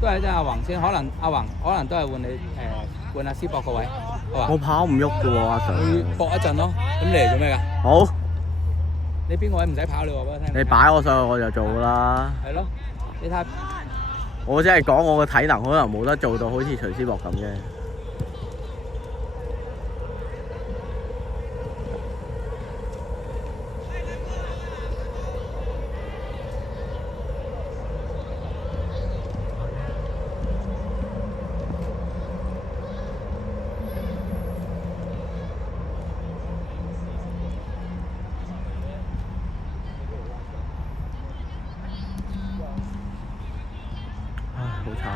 都係真阿宏先，可能阿宏可能都係換你換阿思博個位，好嘛？我跑唔喐嘅喎，阿 Sir。佢搏一陣咯。咁你嚟做咩㗎？好。你邊個位唔使跑你話俾我聽。你擺我上去我就做啦。係咯，你睇下。我只係講我嘅體能可能冇得做到好似徐思博咁啫。好慘！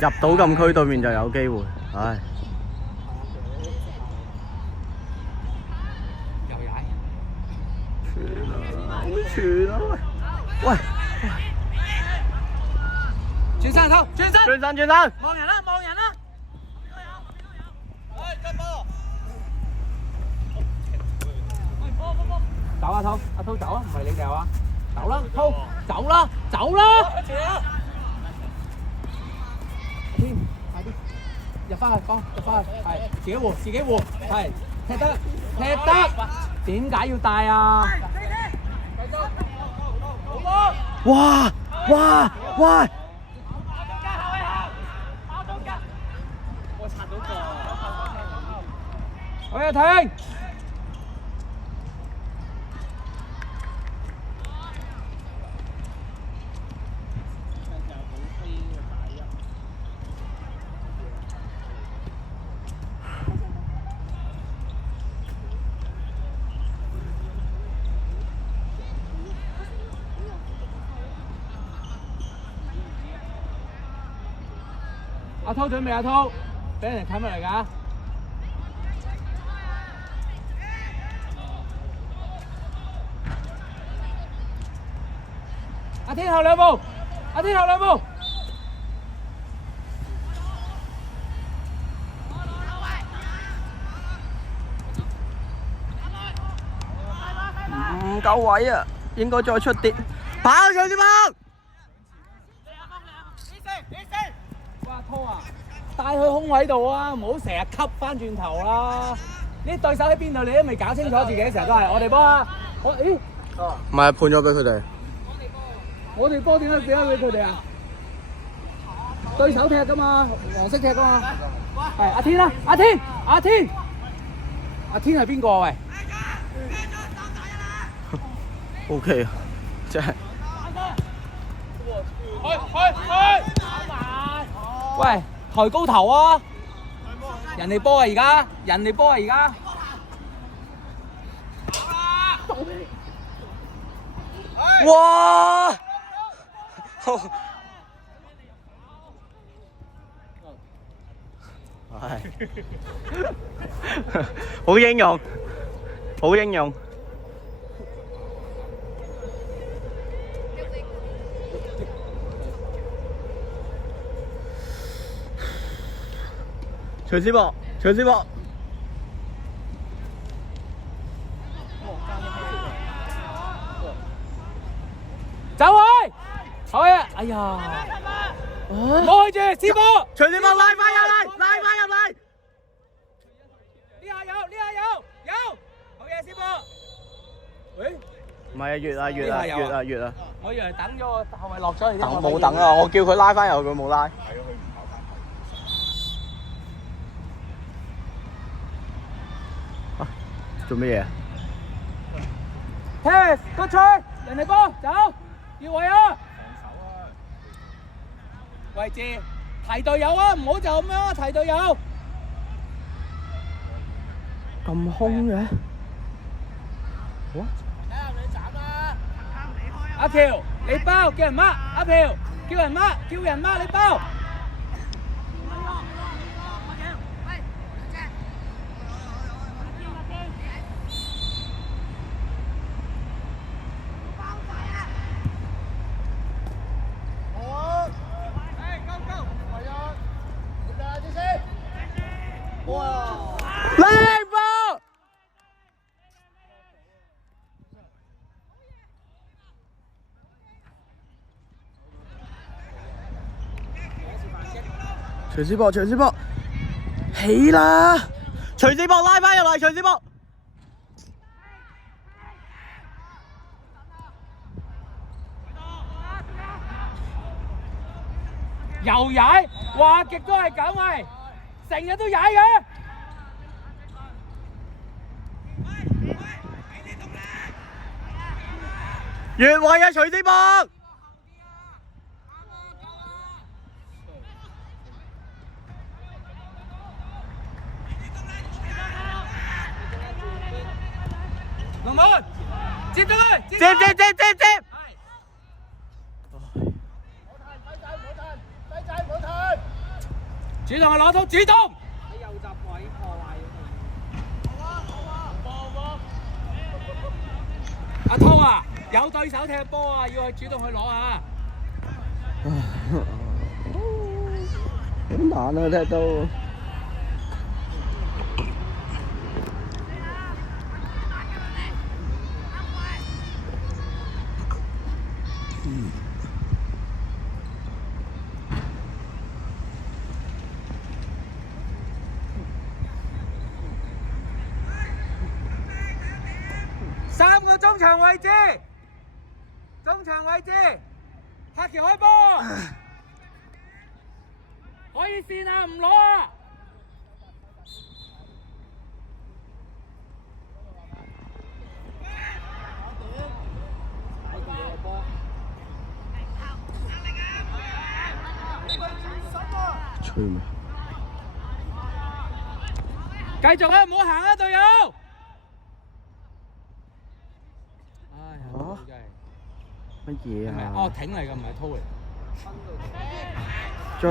入到禁區對面就有機會，唉！又踩，傳啦，好傳啦！喂！轉身頭，轉身，轉身，轉身！望人啦，望人啦！跟波！走啊，滔！阿滔走啊，唔係你掉啊！走啦，滔！走啦，走啦！天，快啲入翻去，幫入翻去，係自己護，自己護，係踢得，踢得，點解要帶啊？哇！哇！哇！我擦到個，我要停。阿滔準備，阿滔，俾人冚入嚟㗎。阿天後兩步，阿天後兩步。唔夠位啊，應該再出啲。跑上啲跑！哇，滔啊！帶去空位度啊，唔好成日吸翻轉頭啦！你對手喺邊度，你都未搞清楚自己，成日都係我哋波啊！咦？唔係判咗俾佢哋。我哋波點解俾佢哋啊？對手踢㗎嘛，黃色踢㗎嘛。係阿天啦，阿天，阿天，阿天係邊個啊？喂 ？OK 啊，真係。喂，抬高頭啊！人哋波啊而家，人哋波啊而家。哇！唉，好英勇，好英勇。徐思博，徐思博，走開！好嘢！哎呀，望住思博，徐思博拉翻入嚟，拉翻入嚟。呢下有，呢下有，好嘢，思博。喂，唔係啊，越啊越啊越啊越啊！我以為等咗個後衞落咗嚟添。等冇等啊！我叫佢拉翻入，佢冇拉。做乜嘢？Pass，個吹，人哋波，走，要位啊！位置，提隊友啊，唔好就咁樣啊，提隊友。咁空嘅？阿條，你包，叫人掹，阿條，叫人掹，叫人掹，你包。徐思博，起啦！徐思博拉翻入嚟，徐思博。又踩，話極都係咁喂，成日都踩嘅。越位啊，徐思博！龍門，接咗佢，接！主動去攞到，主動。你右閘位破壞咗。阿濤啊，有對手踢波啊，要去主動去攞啊！好難啊，踢到。3個中場位置，黑橋開波，可以線啊，唔攞啊！吹咩？繼續啊，唔好行啊，隊友！乜嘢啊？哦，挺嚟㗎，唔係拖嚟。再！阿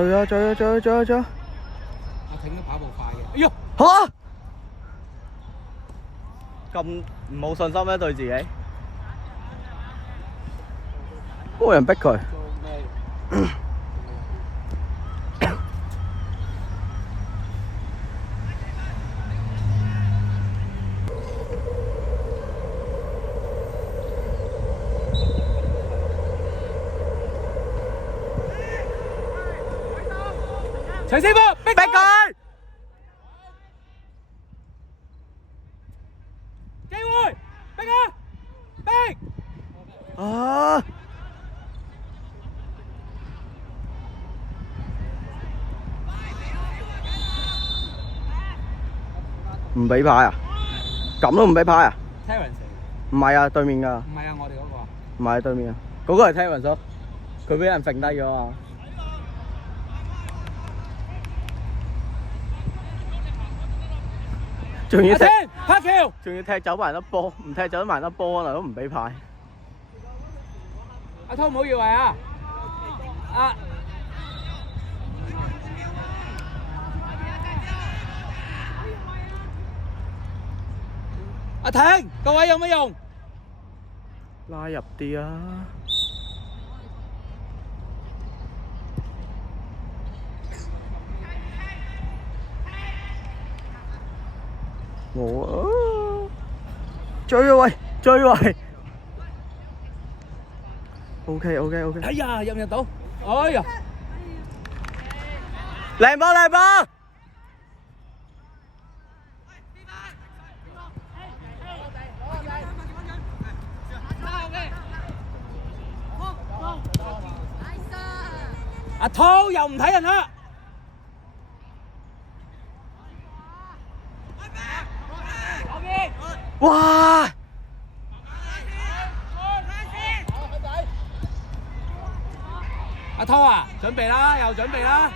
挺都跑步快嘅。哎呦！嚇！咁冇信心咩對自己？嗰個人逼佢。徐師傅逼佢，機會逼啊，逼！啊！唔俾牌啊？咁都唔俾牌啊？ Terence 唔係啊，對面㗎。唔係啊，我哋嗰個。唔係對面啊，嗰個係 Terence 咯，佢俾人揈低咗啊！仲要踢黑橋，仲要踢走埋粒波，唔踢走埋粒波可能都唔俾牌。阿濤唔好以為啊！阿挺，個位有乜用？拉入啲啊！我追啊喂，追喂 ！OK。哎呀，入唔入到？哎呀，靚波！阿濤又唔睇人啦！哇！阿濤啊，準備啦，又準備啦！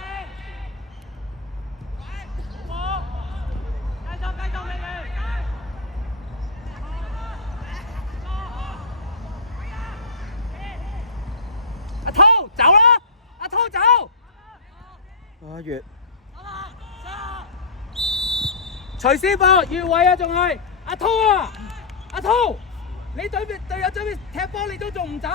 阿濤走啦！阿濤走！阿月，徐師傅越位啊，仲係阿濤啊！阿濤，你隊友準備踢波，你都仲唔走？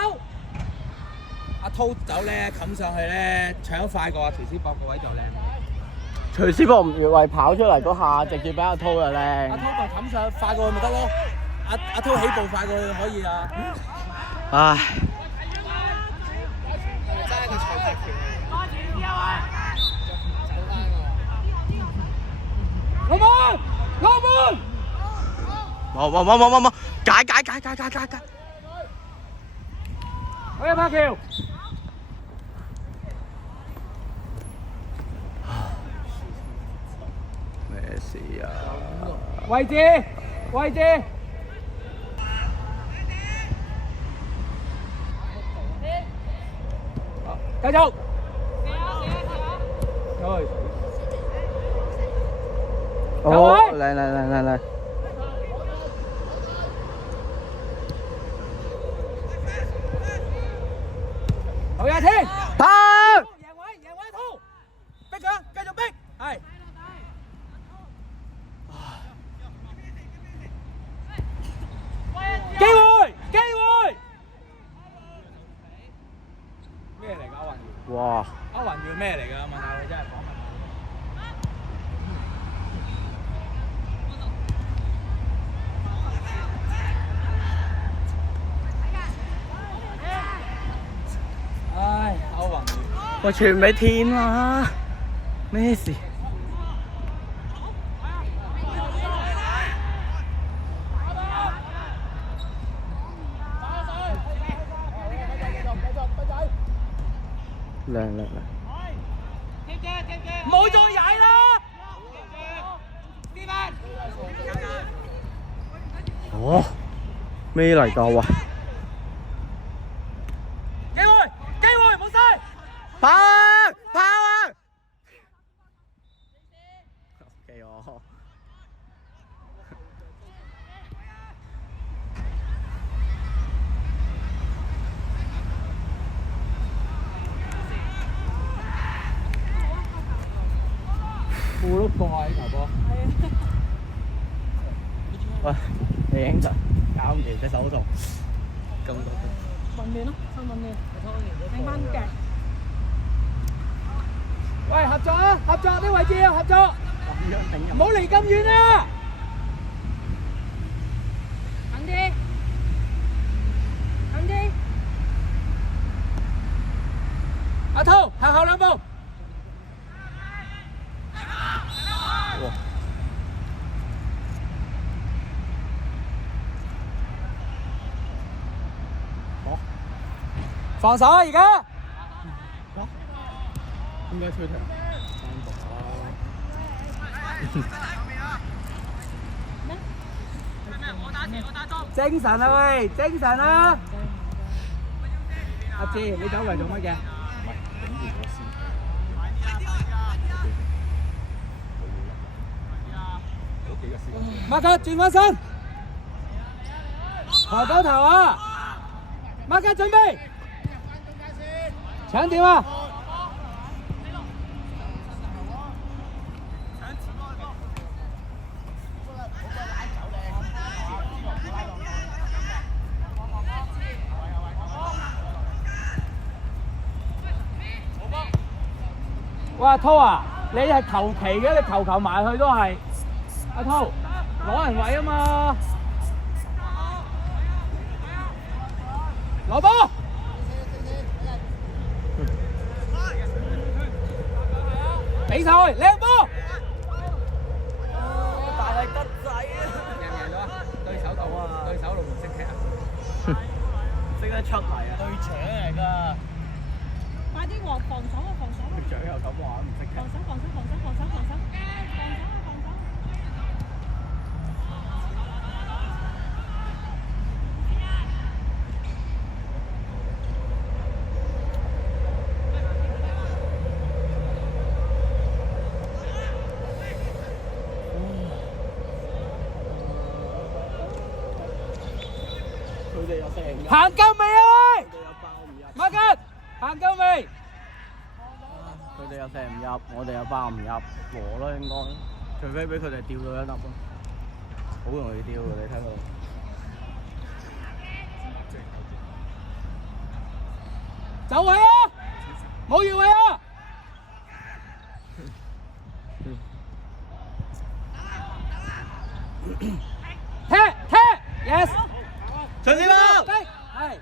阿濤走咧，冚上去咧，搶得快過阿徐師傅個位就靚。徐師傅越位跑出嚟嗰下，直接俾阿濤就靚。阿濤咪冚上快過去咪得咯，阿濤起步快過去可以啊。唉。真係個賽踢龍門，龍門，冇，解，好嘅，柏橋，咩事啊？位置，位置，繼續，好，嚟，好嘅，天，跑！贏位，拖，逼佢，繼續逼，係。機會，咩嚟㗎？歐雲耀，哇！歐雲耀咩嚟㗎？問下佢真係講問。唉，歐雲耀，喂，傳俾天啊！咩事？靚，唔好再踩啦！哦，咩嚟㗎？喂！機會，冇晒！跑啊！OK 哦。副碌過啊！呢球波。喂，你影就搞唔掂隻手痛。咁多。混亂咯，新混亂，擰翻腳。喂，合作啊！合作啲位置啊！合作。咁樣頂唔好離咁遠啊！近啲，近啲。阿濤，行後兩步。哇！好，防守啊！而家。點解吹停？精神啊喂，精神啊！阿志，你走嚟做乜嘅？馬克轉翻身，抬高頭啊！馬克準備，搶點啊！哇，濤啊，你係求其嘅，你球埋去都係。阿濤，攞人位啊嘛！攞波！比賽靚波！大力得滯啊！贏唔贏到啊？對手度啊！對手路唔識踢啊！識得出嚟啊！對搶嚟㗎！快啲防守啊！防守啊！隊長又咁話唔識踢。防守！行夠未啊？馬吉，行夠未？佢哋又射唔入，我哋又爆唔入，和咯應該，除非俾佢哋吊到一粒咯，好容易吊嘅，你睇佢。走位啊！冇越位啊！踢 ，yes。上先啦！係。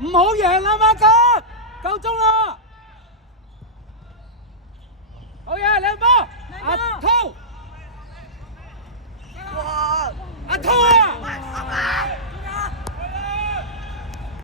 唔好贏啦，馬吉，夠鐘啦！阿滔，哇！阿滔啊！